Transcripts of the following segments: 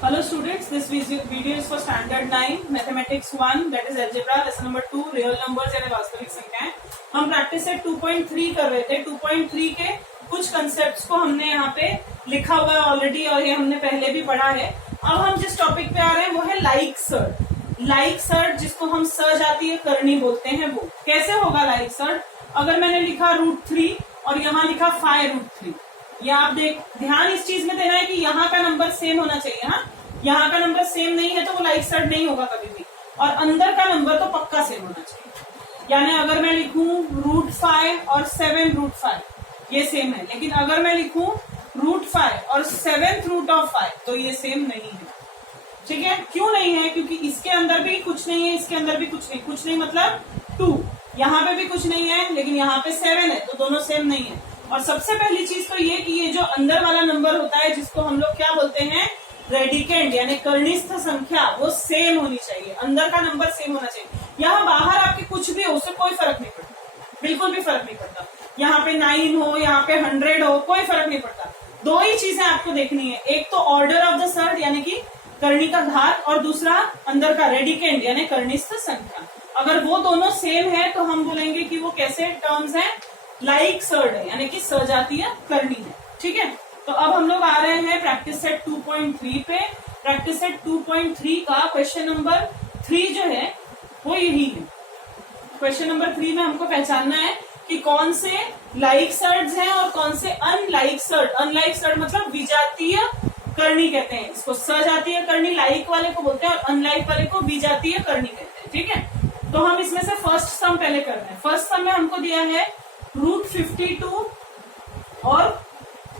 Hello students, this video is for standard 9 mathematics 1 that is algebra lesson number 2 real numbers यानी वास्तविक संख्याएं। हम practice set 2.3 कर रहे थे। 2.3 के कुछ कंसेप्ट्स को हमने यहाँ पे लिखा हुआ है ऑलरेडी और ये हमने पहले भी पढ़ा है। अब हम जिस टॉपिक पे आ रहे हैं वो है लाइक सर्ट। लाइक सर्ट जिसको हम सजातीय करनी बोलते हैं, वो कैसे होगा लाइक सर्ट। अगर मैंने लिखा √3 और यहाँ लिखा 5√3, या आप ध्यान इस चीज में देना है कि यहाँ का नंबर सेम होना चाहिए। हाँ, यहाँ का नंबर सेम नहीं है तो वो लाइक सर्ट नहीं होगा कभी भी, और अंदर का नंबर तो पक्का सेम होना चाहिए। यानी अगर मैं लिखूं √5 और 7√5 ये सेम है, लेकिन अगर मैं लिखूं √5 और 7th√5 तो ये सेम नहीं है। ठीक है, क्यों नहीं है? क्योंकि इसके अंदर भी कुछ नहीं है, इसके अंदर भी कुछ नहीं मतलब 2, यहाँ पे भी कुछ नहीं है लेकिन यहाँ पे 7 है, तो दोनों सेम नहीं है। और सबसे पहली चीज तो ये कि ये जो अंदर वाला नंबर होता है जिसको हम लोग क्या बोलते हैं, रेडिकेंड यानी कर्निस्थ संख्या, वो सेम होनी चाहिए। अंदर का नंबर सेम होना चाहिए। यहाँ बाहर आपके कुछ भी हो, उससे कोई फर्क नहीं पड़ता, बिल्कुल भी फर्क नहीं पड़ता। यहाँ पे 9 हो, यहाँ पे 100 हो, कोई फर्क नहीं पड़ता। दो ही चीजें आपको देखनी है, एक तो ऑर्डर ऑफ द सर्ट यानी कि करनी का घात, और दूसरा अंदर का रेडिकेंड यानी कर्निस्थ संख्या। अगर वो दोनों सेम है तो हम बोलेंगे कि वो कैसे टर्म्स है, लाइक सर्ट है यानी कि सजातीय करनी है। ठीक है, तो अब हम लोग आ रहे हैं प्रैक्टिस सेट 2.3 पे। प्रैक्टिस सेट 2.3 का क्वेश्चन नंबर 3 जो है वो यही है। क्वेश्चन नंबर 3 में हमको पहचानना है कि कौन से लाइक सर्ट्स हैं और कौन से अनलाइक सर्ट। अनलाइक सर्ट मतलब विजातीय करनी कहते हैं इसको। सजातीय करनी लाइक वाले को बोलते हैं और अनलाइक वाले को विजातीय करनी कहते हैं। ठीक है, तो हम इसमें से फर्स्ट सम पहले कर रहे हैं। फर्स्ट सम में हमको दिया है √52 और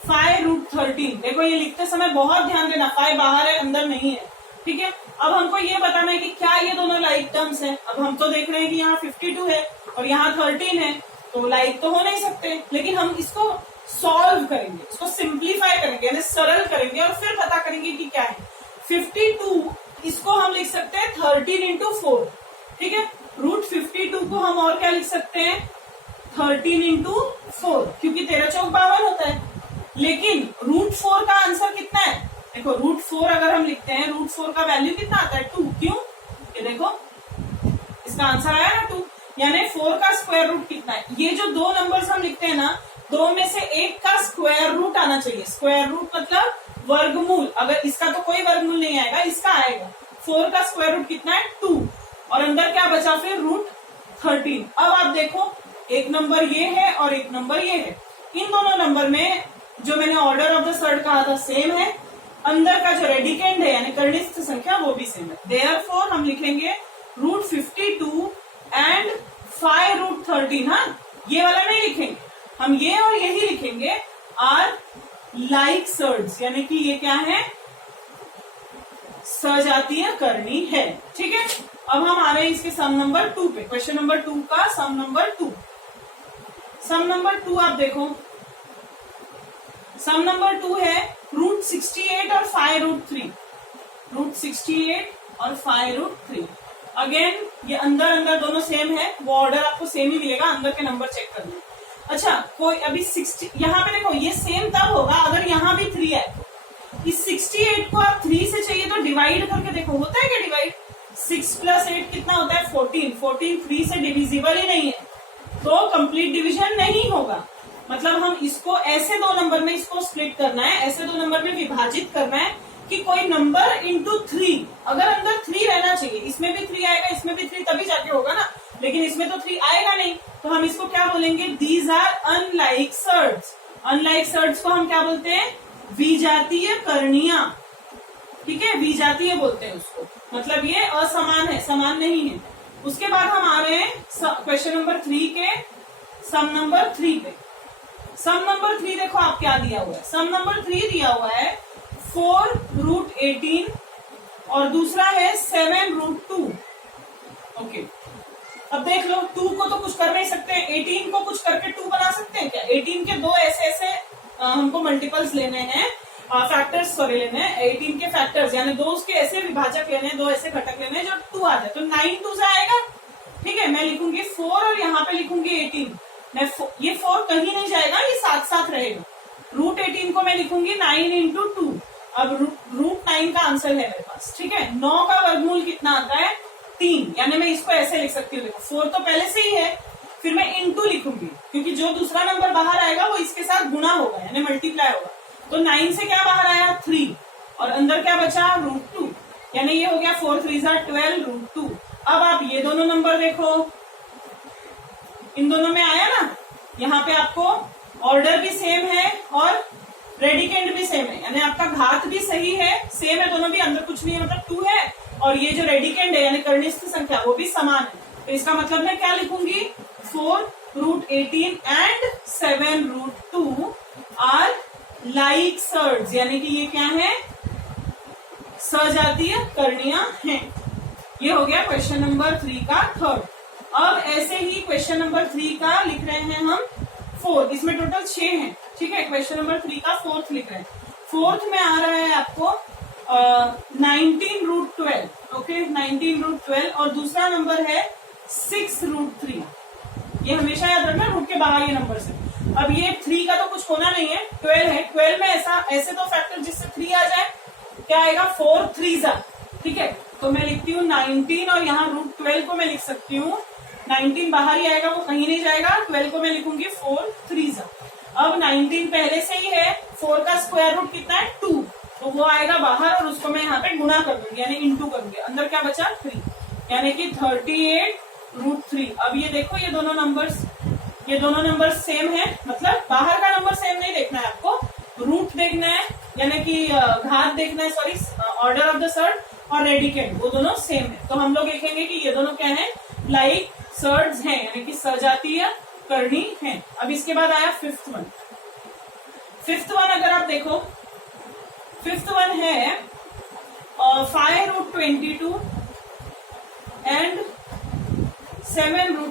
5√13। देखो ये लिखते समय बहुत ध्यान देना, 5 बाहर है अंदर नहीं है। ठीक है, अब हमको ये बताना है कि क्या ये दोनों लाइक टर्म्स हैं। अब हम तो देख रहे हैं कि यहाँ 52 है और यहाँ 13 है, तो लाइक तो हो नहीं सकते, लेकिन हम इसको सॉल्व करेंगे, इसको सिंप्लीफाई करेंगे यानी सरल करेंगे और फिर पता करेंगे कि क्या है। 52 इसको हम लिख सकते हैं 13 into 4। ठीक है, √52 को हम और क्या लिख सकते हैं, 13 into 4, क्योंकि 13 चौक 52 होता है। लेकिन √4 का आंसर कितना है, देखो √4 अगर हम लिखते हैं, √4 का वैल्यू कितना आता है 2। क्यों, ये देखो इसका आंसर आया ना 2, यानी 4 का स्क्वायर रूट कितना है। ये जो दो नंबर्स हम लिखते हैं ना, दो में से एक का स्क्वायर रूट आना चाहिए। स्क्वायर रूट मतलब वर्गमूल। अगर इसका तो कोई वर्गमूल नहीं आएगा, इसका आएगा। 4 का स्क्वायर रूट कितना है 2, और अंदर क्या बचा फिर √13। अब आप देखो एक नंबर ये है और एक नंबर ये है। इन दोनों नंबर में जो मैंने ऑर्डर ऑफ द सर्ट कहा था सेम है, अंदर का जो रेडिकेंड है यानी कर्निस्थ संख्या वो भी सेम है। देयरफॉर हम लिखेंगे √52 एंड 5√13। हाँ, ये वाला नहीं लिखेंगे, हम ये और यही लिखेंगे, आर लाइक सर्ट्स यानी कि ये क्या है, सजातीय करनी है। ठीक है, अब हम आ रहे हैं इसके सम नंबर 2 पे। क्वेश्चन नंबर 2 का सम नंबर 2। सम नंबर 2 आप देखो, सम नंबर 2 है √68 और 5√3। √68 और 5√3। अगेन ये अंदर दोनों सेम है, वो ऑर्डर आपको सेम ही मिलेगा, अंदर के नंबर चेक करना। अच्छा, कोई अभी 60 यहाँ पे देखो, ये सेम तब होगा अगर यहाँ भी 3 है। इस 68 को आप 3 से चाहिए तो डिवाइड करके देखो, होता है क्या डिवाइड। 6 + 8 कितना होता है 14। 14 3 से डिविजिबल ही नहीं है, तो कंप्लीट डिवीजन नहीं होगा। मतलब हम इसको ऐसे दो नंबर में इसको स्प्लिट करना है, ऐसे दो नंबर में विभाजित करना है कि कोई नंबर इंटू 3, अगर अंदर 3 रहना चाहिए, इसमें भी 3 आएगा, इसमें भी 3, तभी जाके होगा ना, लेकिन इसमें तो 3 आएगा नहीं, तो हम इसको क्या बोलेंगे, these are unlike surds. Unlike surds को हम क्या बोलते हैं, विजातीय करनिया। ठीक है, विजातीय बोलते हैं उसको, मतलब ये असमान है, समान नहीं है। उसके बाद हम आ रहे हैं क्वेश्चन नंबर 3 के सम नंबर 3 पे। सम नंबर 3 देखो आप क्या दिया हुआ है। सम नंबर 3 दिया हुआ है 4√18 और दूसरा है 7√2। ओके, अब देख लो, 2 को तो कुछ कर नहीं सकते, 18 को कुछ करके 2 बना सकते हैं क्या। 18 के दो ऐसे हमको मल्टीपल्स लेने हैं, फैक्टर्स सॉरी लेने हैं, 18 के फैक्टर्स यानी दो उसके ऐसे विभाजक लेने हैं, दो ऐसे घटक लेने हैं जो 2 आ जाए, तो 9 2 से आएगा। ठीक है, मैं लिखूंगी 4 और यहाँ पे लिखूंगी 18। मैं ये 4 कहीं नहीं जाएगा, ये साथ साथ रहेगा। √18 को मैं लिखूंगी 9 into 2 अब रूट 9 का आंसर है मेरे पास, ठीक है। 9 का वर्गमूल कितना आता है? 3, यानी मैं इसको ऐसे लिख सकती हूँ, देखो 4 तो पहले से ही है, फिर मैं इंटू लिखूंगी क्योंकि जो दूसरा नंबर बाहर आएगा वो इसके साथ गुणा होगा यानी मल्टीप्लाई होगा। तो 9 से क्या बाहर आया? 3, और अंदर क्या बचा? रूट 2, यानी ये हो गया 4 3 12 रूट 2। अब आप ये दोनों नंबर देखो, इन दोनों में आया ना, यहाँ पे आपको ऑर्डर भी सेम है और रेडिकेंड भी सेम है, यानी आपका घात भी सही है, सेम है दोनों भी, अंदर कुछ नहीं है मतलब 2 है, और ये जो रेडिकेंड है यानी कर्निष्ठ संख्या वो भी समान है। तो इसका मतलब मैं क्या लिखूंगी? 4 root 18 and 7 root 2 are like surds, यानी कि ये क्या है? सजातीय करणियां हैं। ये हो गया क्वेश्चन नंबर 3 का थर्ड। अब ऐसे ही क्वेश्चन नंबर 3 का लिख रहे हैं हम 4, इसमें टोटल 6 हैं, ठीक है। क्वेश्चन नंबर 3 का 4th लिख रहे हैं। 4th में आ रहा है आपको 19 रूट 12, ओके 19 रूट 12, और दूसरा नंबर है 6 रूट 3। ये हमेशा याद रखना, रूट के बाहर ये नंबर से। अब ये 3 का तो कुछ होना नहीं है, 12 है। 12 में ऐसे तो फैक्टर जिससे 3 आ जाए, क्या आएगा? 4 3 ठीक है। तो मैं लिखती हूँ 19 और यहाँ रूट 12 को मैं लिख सकती हूँ, 19 बाहर ही आएगा, वो कहीं नहीं जाएगा। 12 को मैं लिखूंगी 4 3। अब 19 पहले से ही है, 4 का स्क्वायर रूट कितना है? 2, तो वो आएगा बाहर और उसको मैं यहाँ पे गुणा कर दूंगी यानी इंटू करूंगी। अंदर क्या बचा? 3, यानी कि 38 रूट 3। अब ये देखो ये दोनों नंबर्स सेम है, मतलब बाहर का नंबर सेम नहीं देखना है आपको, रूट देखना है यानी कि घात देखना है, sorry order of the surd, और रेडिकेंड वो दोनों सेम है। तो हम लोग देखेंगे कि ये दोनों क्या है? लाइक सर्ड्स हैं, यानी कि सजातीय करनी है। अब इसके बाद आया 5th वन। 5th वन अगर आप देखो, 5th वन है 5 रूट 22 एंड 7 रूट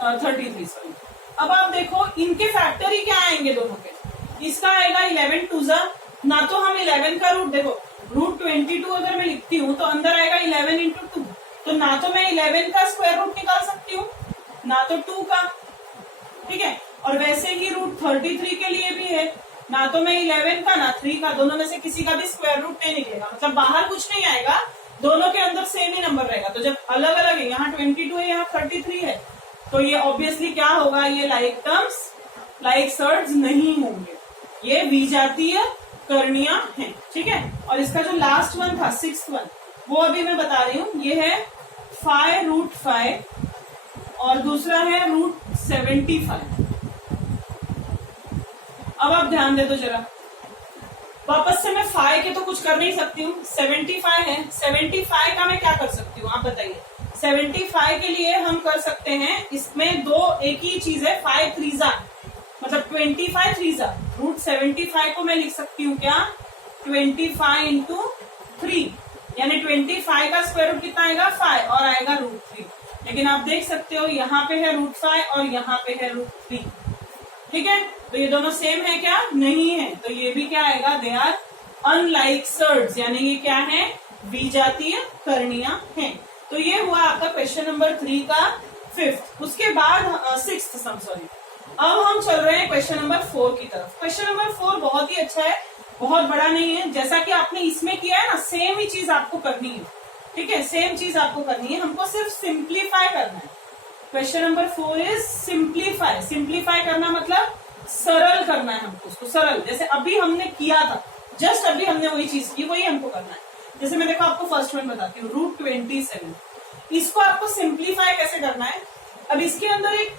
33, सॉरी। अब आप देखो इनके फैक्टर ही क्या आएंगे दोनों के? इसका आएगा 11 2 ना, तो हम 11 का रूट देखो, रूट 22 अगर मैं लिखती हूँ तो अंदर आएगा 11 इंटू 2, तो ना तो मैं 11 का स्क्वायर रूट निकाल सकती हूँ ना तो 2 का, ठीक है। और वैसे ही रूट 33 के लिए भी है, ना तो मैं 11 का ना 3 का, दोनों में से किसी का भी स्क्वायर रूट नहीं निकलेगा, मतलब बाहर कुछ नहीं आएगा, दोनों के अंदर सेम ही नंबर रहेगा। तो जब अलग अलग है, यहाँ 22 है यहाँ 33 है, तो ये ऑब्वियसली क्या होगा? ये लाइक टर्म्स, लाइक सर्ड्स नहीं होंगे, ये विजातीय करणियां हैं, ठीक है। और इसका जो लास्ट वन था 6th वन, वो अभी मैं बता रही हूँ, ये है 5 रूट 5 और दूसरा है रूट 75। अब आप ध्यान दे दो जरा, वापस से मैं 5 के तो कुछ कर नहीं सकती हूँ, 75 है, 75 का मैं क्या कर सकती हूँ आप बताइए? 75 के लिए हम कर सकते हैं, इसमें दो एक ही चीज है, 5 3 मतलब 25 3 रूट 75 को मैं लिख सकती हूँ क्या? 25 इंटू 3, यानी 25 का स्क्वायर रूट कितना आएगा? 5 और आएगा रूट 3। लेकिन आप देख सकते हो यहाँ पे है रूट 5 और यहाँ पे है रूट 3, ठीक है। तो ये दोनों सेम है क्या? नहीं है, तो ये भी क्या आएगा? दे आर अनलाइक सर्ड्स, यानी ये क्या है? विजातीय करणियां हैं। तो ये हुआ आपका क्वेश्चन नंबर 3 का 5th। उसके बाद 6th सम, सॉरी। अब हम चल रहे हैं क्वेश्चन नंबर 4 की तरफ। क्वेश्चन नंबर 4 बहुत ही अच्छा है, बहुत बड़ा नहीं है, जैसा कि आपने इसमें किया है ना, सेम ही चीज आपको करनी है, ठीक है, सेम चीज आपको करनी है, हमको सिर्फ सिंप्लीफाई करना है। Question number 4 is simplify. Simplify करना मतलब सरल करना है हमको, उसको सरल, जैसे अभी हमने किया था, जस्ट अभी हमने वही चीज की, वही हमको करना है। जैसे मैं देखो आपको फर्स्ट वन बताती हूँ, रूट 27, इसको आपको सिंप्लीफाई कैसे करना है? अब इसके अंदर एक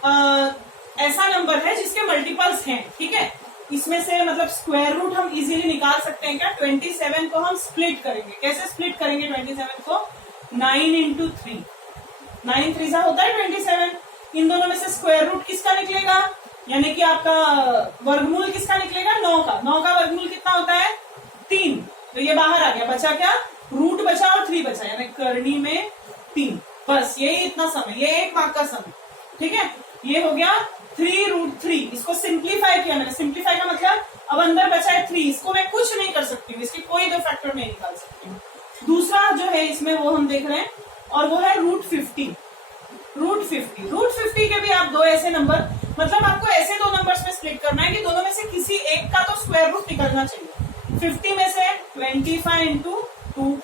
ऐसा नंबर है जिसके मल्टीपल्स हैं, ठीक है, इसमें से मतलब स्क्वायर रूट हम इजीली निकाल सकते हैं क्या? 27 को हम स्प्लिट करेंगे। कैसे स्प्लिट करेंगे 27 को? 9 इंटू 3, 9 3 होता है 27। इन दोनों में से स्क्वायर रूट किसका निकलेगा? यानी कि आपका वर्गमूल किसका निकलेगा? 9 का। 9 का वर्गमूल कितना होता है? 3। तो ये बाहर आ गया, बचा क्या? रूट बचा और 3 बचा, यानी करनी में 3। बस यही इतना समय, ये 1 मार्क का समय, ठीक है। ये हो गया 3 रूट 3। इसको सिंप्लीफाई किया मैंने। सिंप्लीफाई का मतलब अब अंदर बचा है 3, इसको मैं कुछ नहीं कर सकती हूँ, इसके कोई दो फैक्टर नहीं निकाल सकती हूँ। दूसरा जो है इसमें वो हम देख रहे हैं, और वो है रूट 50। रूट 50 के भी आप दो ऐसे नंबर, मतलब आपको ऐसे दो नंबर्स में स्प्लिट करना है कि दोनों में से किसी एक का तो स्क्वायर रूट निकलना चाहिए। 50 में से 25 इंटू 2।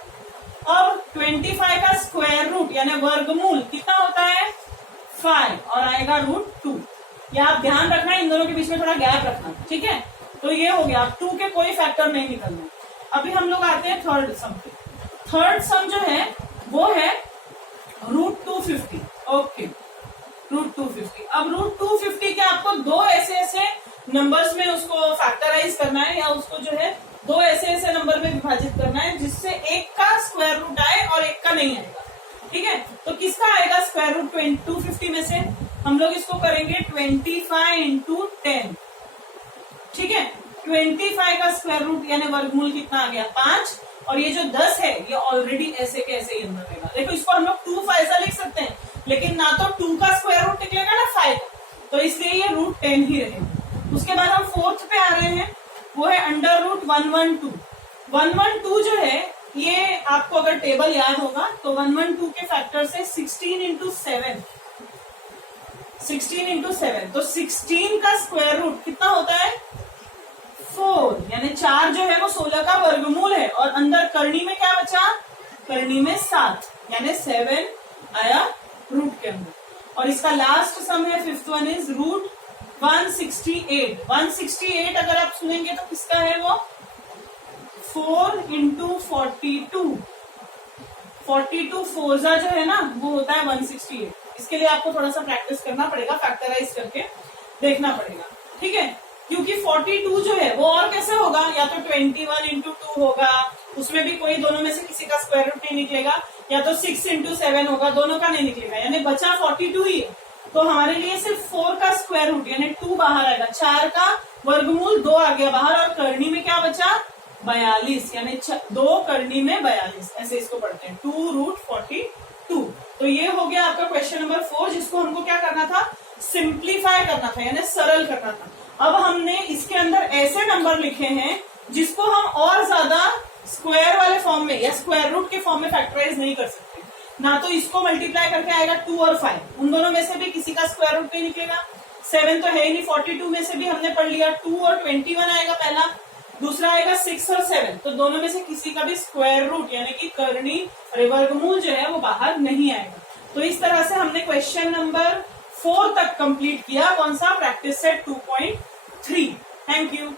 अब 25 का स्क्वायर रूट यानी वर्गमूल कितना होता है 5 और आएगा √2। या आप ध्यान रखना इन दोनों के बीच में थोड़ा गैप रखना, ठीक है। तो ये हो गया, 2 के कोई फैक्टर नहीं निकलना। अभी हम लोग आते हैं थर्ड सम पे। थर्ड सम जो है वो है √250। ओके, √250। अब √250 के आपको दो ऐसे नंबर्स में उसको फैक्टराइज करना है, या उसको जो है दो ऐसे नंबर में विभाजित करना है जिससे एक का स्क्वायर रूट आए और एक का नहीं आएगा, ठीक है। तो किसका आएगा स्क्वायर रूट 250 में से? हम लोग इसको करेंगे 25 इंटू 10, ठीक है। 25 का स्क्वायर रूट यानी वर्गमूल कितना आ गया 5, और ये जो 10 है ये ऑलरेडी ऐसे के ऐसे ही अंदर रहेगा। देखो इसको हम लोग 2 ऐसा लिख सकते हैं, लेकिन ना तो 2 का स्क्वायर रूट निकलेगा ना 5, तो इसलिए ये √10 ही रहेगा। उसके बाद हम फोर्थ पे आ रहे हैं, वो है √112। 112 जो है ये आपको अगर टेबल याद होगा तो 112 के फैक्टर से 16 इंटू 7, 16 इंटू 7, तो 16 का स्क्वायर रूट कितना होता है 4, यानी 4 जो है वो 16 का वर्गमूल है, और अंदर करनी में क्या बचा, करनी में 7, यानी 7 आया रूट के अंदर। और इसका लास्ट सम है फिफ्थ वन इज √168। 168 अगर आप सुनेंगे तो किसका है वो 4 इंटू 42, 42 फोर्जा जो है ना वो होता है 168। इसके लिए आपको थोड़ा सा प्रैक्टिस करना पड़ेगा, फैक्टराइज करके देखना पड़ेगा, ठीक है। क्योंकि 42 जो है वो और कैसे होगा, या तो 21 इंटू 2 होगा, उसमें भी कोई दोनों में से किसी का स्क्वायर रूट नहीं निकलेगा, या तो 6 इंटू 7 होगा, दोनों का नहीं निकलेगा, यानी बचा 42 ही है। तो हमारे लिए सिर्फ 4 का स्क्वायर रूट यानी 2 बाहर आएगा, 4 का वर्गमूल 2 आ गया बाहर, और करनी में क्या बचा 42, यानी 2 करनी में 42, ऐसे इसको पढ़ते हैं 2√42। तो ये हो गया आपका क्वेश्चन नंबर 4, जिसको हमको क्या करना था, सिंप्लीफाई करना था, यानी सरल करना था। अब हमने इसके अंदर ऐसे नंबर लिखे हैं जिसको हम और ज्यादा स्क्वायर वाले फॉर्म में या स्क्वायर रूट के फॉर्म में फैक्टराइज नहीं कर सकते। ना तो इसको मल्टीप्लाई करके आएगा 2 और 5, उन दोनों में से भी किसी का स्क्वायर रूट नहीं निकलेगा। 7 तो है ही नहीं, 42 में से भी हमने पढ़ लिया, 2 और 21 आएगा पहला, दूसरा आएगा 6 और 7, तो दोनों में से किसी का भी स्क्वायर रूट यानी कि करनी वर्गमूल जो है वो बाहर नहीं आएगा। तो इस तरह से हमने क्वेश्चन नंबर 4 तक कंप्लीट किया, कौन सा, प्रैक्टिस सेट 2.3। Thank you.